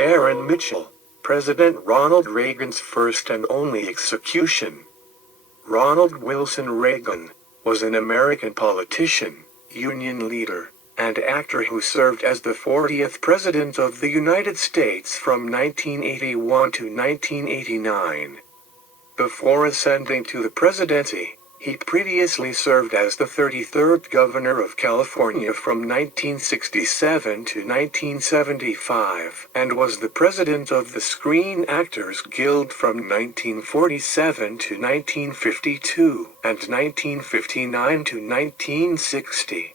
Aaron Mitchell, President Ronald Reagan's first and only execution. Ronald Wilson Reagan was an American politician, union leader, and actor who served as the 40th President of the United States from 1981 to 1989. Before ascending to the presidency, he previously served as the 33rd Governor of California from 1967 to 1975 and was the president of the Screen Actors Guild from 1947 to 1952 and 1959 to 1960.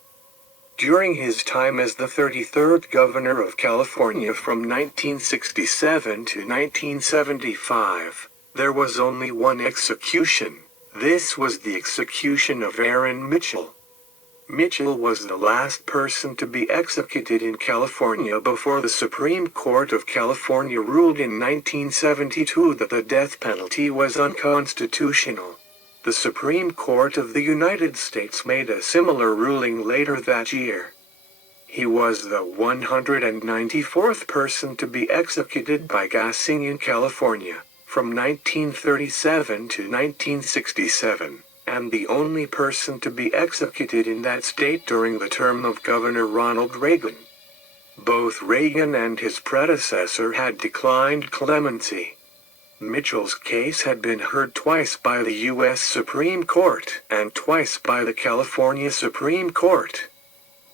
During his time as the 33rd Governor of California from 1967 to 1975, there was only one execution. This was the execution of Aaron Mitchell. Mitchell was the last person to be executed in California before the Supreme Court of California ruled in 1972 that the death penalty was unconstitutional. The Supreme Court of the United States made a similar ruling later that year. He was the 194th person to be executed by gassing in California from 1937 to 1967, and the only person to be executed in that state during the term of Governor Ronald Reagan. Both Reagan and his predecessor had declined clemency. Mitchell's case had been heard twice by the U.S. Supreme Court and twice by the California Supreme Court.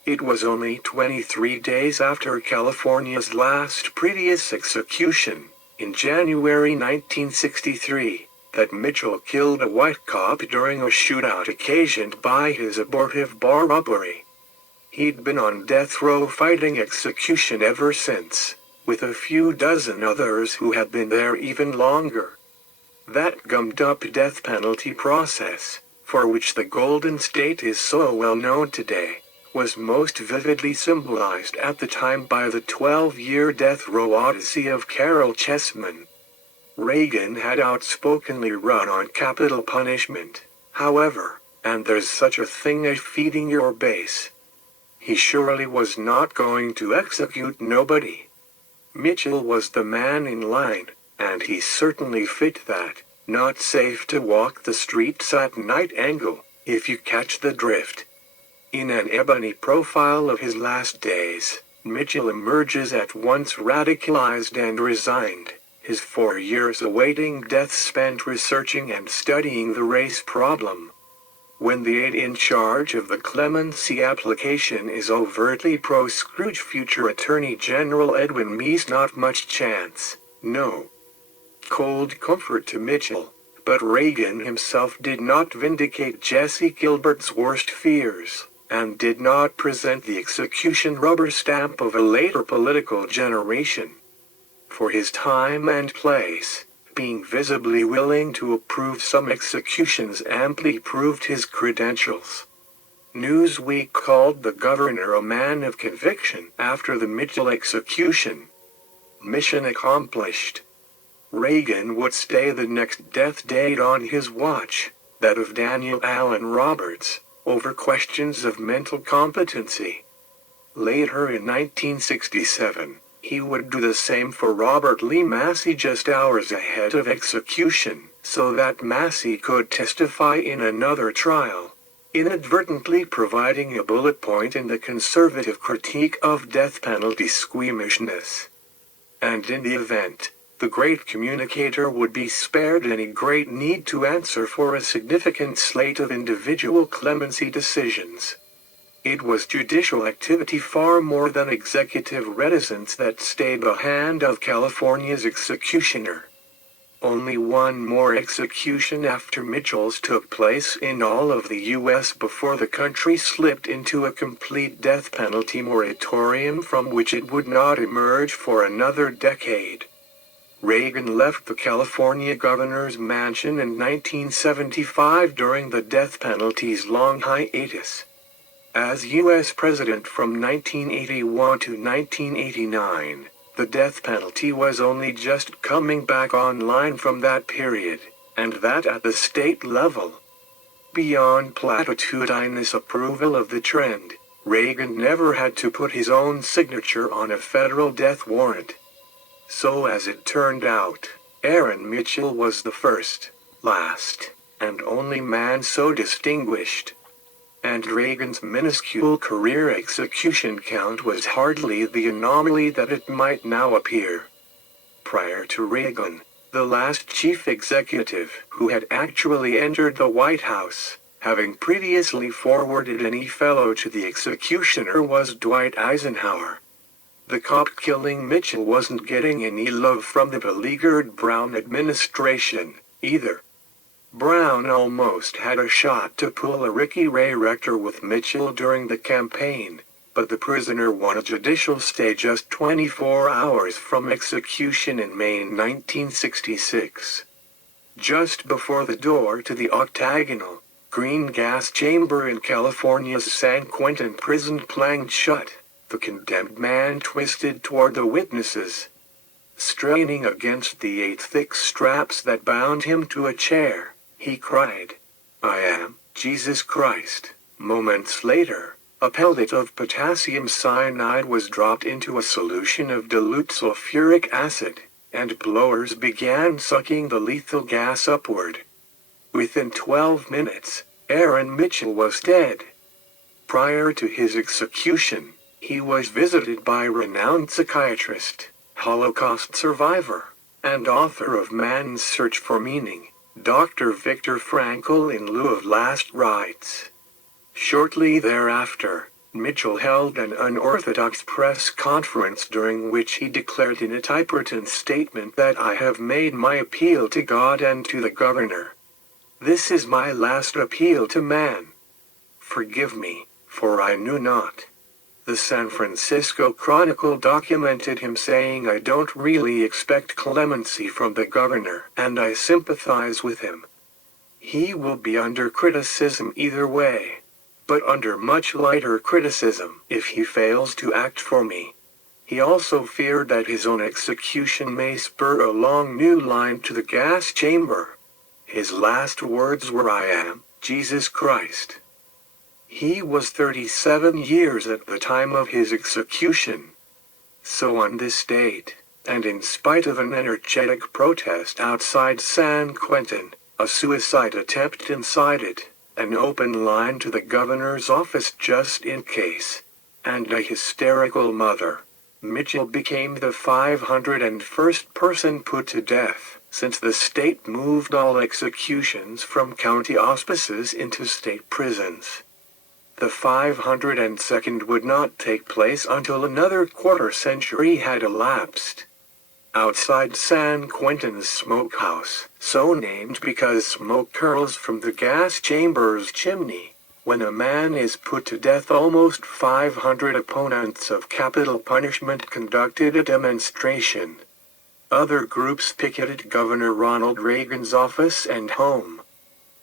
It was only 23 days after California's last previous execution, in January 1963, that Mitchell killed a white cop during a shootout occasioned by his abortive bar robbery. He'd been on death row fighting execution ever since, with a few dozen others who had been there even longer. That gummed-up death penalty process, for which the Golden State is so well known today, was most vividly symbolized at the time by the 12-year death row odyssey of Carol Chessman. Reagan had outspokenly run on capital punishment, however, and there's such a thing as feeding your base. He surely was not going to execute nobody. Mitchell was the man in line, and he certainly fit that not safe to walk the streets at night angle, if you catch the drift. In an ebony profile of his last days, Mitchell emerges at once radicalized and resigned, his 4 years awaiting death spent researching and studying the race problem. When the aide in charge of the clemency application is overtly pro-Scrooge, future Attorney General Edwin Meese, not much chance, no. Cold comfort to Mitchell, but Reagan himself did not vindicate Jesse Gilbert's worst fears, and did not present the execution rubber stamp of a later political generation. For his time and place, being visibly willing to approve some executions amply proved his credentials. Newsweek called the governor a man of conviction after the Mitchell execution. Mission accomplished. Reagan would stay the next death date on his watch, that of Daniel Allen Roberts, over questions of mental competency. Later in 1967, he would do the same for Robert Lee Massey just hours ahead of execution, so that Massey could testify in another trial, inadvertently providing a bullet point in the conservative critique of death penalty squeamishness. And in the event, the great communicator would be spared any great need to answer for a significant slate of individual clemency decisions. It was judicial activity far more than executive reticence that stayed the hand of California's executioner. Only one more execution after Mitchell's took place in all of the U.S. before the country slipped into a complete death penalty moratorium from which it would not emerge for another decade. Reagan left the California governor's mansion in 1975 during the death penalty's long hiatus. As U.S. President from 1981 to 1989, the death penalty was only just coming back online from that period, and that at the state level. Beyond platitudinous approval of the trend, Reagan never had to put his own signature on a federal death warrant. So as it turned out, Aaron Mitchell was the first, last, and only man so distinguished. And Reagan's minuscule career execution count was hardly the anomaly that it might now appear. Prior to Reagan, the last chief executive who had actually entered the White House, having previously forwarded any fellow to the executioner, was Dwight Eisenhower. The cop-killing Mitchell wasn't getting any love from the beleaguered Brown administration, either. Brown almost had a shot to pull a Ricky Ray Rector with Mitchell during the campaign, but the prisoner won a judicial stay just 24 hours from execution in May 1966. Just before the door to the octagonal, green gas chamber in California's San Quentin prison clanged shut, the condemned man twisted toward the witnesses. Straining against the 8 thick straps that bound him to a chair, he cried, "I am Jesus Christ." Moments later, a pellet of potassium cyanide was dropped into a solution of dilute sulfuric acid, and blowers began sucking the lethal gas upward. Within 12 minutes, Aaron Mitchell was dead. Prior to his execution, he was visited by renowned psychiatrist, Holocaust survivor, and author of Man's Search for Meaning, Dr. Viktor Frankl, in lieu of last rites. Shortly thereafter, Mitchell held an unorthodox press conference during which he declared in a typewritten statement that "I have made my appeal to God and to the governor. This is my last appeal to man. Forgive me, for I knew not." The San Francisco Chronicle documented him saying, "I don't really expect clemency from the governor, and I sympathize with him. He will be under criticism either way, but under much lighter criticism if he fails to act for me." He also feared that his own execution may spur a long new line to the gas chamber. His last words were, "I am Jesus Christ." He was 37 years at the time of his execution. So on this date, and in spite of an energetic protest outside San Quentin, a suicide attempt inside it, an open line to the governor's office just in case, and a hysterical mother, Mitchell became the 501st person put to death since the state moved all executions from county auspices into state prisons. The 502nd would not take place until another quarter-century had elapsed. Outside San Quentin's smokehouse, so named because smoke curls from the gas chamber's chimney, when a man is put to death, almost 500 opponents of capital punishment conducted a demonstration. Other groups picketed Governor Ronald Reagan's office and home.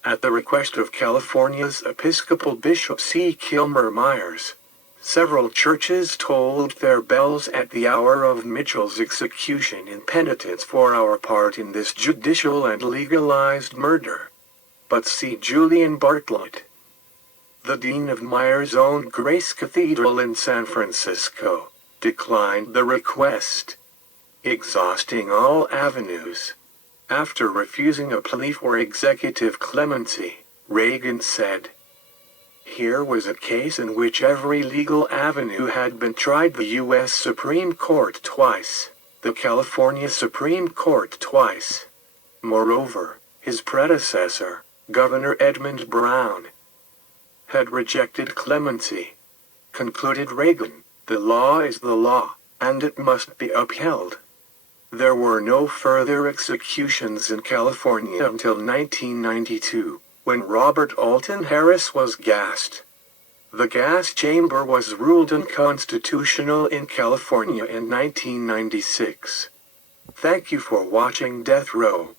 At the request of California's Episcopal Bishop C. Kilmer Myers, several churches tolled their bells at the hour of Mitchell's execution in penitence for our part in this judicial and legalized murder. But C. Julian Bartlett, the dean of Myers' own Grace Cathedral in San Francisco, declined the request. Exhausting all avenues, after refusing a plea for executive clemency, Reagan said, "Here was a case in which every legal avenue had been tried: the U.S. Supreme Court twice, the California Supreme Court twice. Moreover, his predecessor, Governor Edmund Brown, had rejected clemency. Concluded Reagan, the law is the law, and it must be upheld." There were no further executions in California until 1992, when Robert Alton Harris was gassed. The gas chamber was ruled unconstitutional in California in 1996. Thank you for watching Death Row.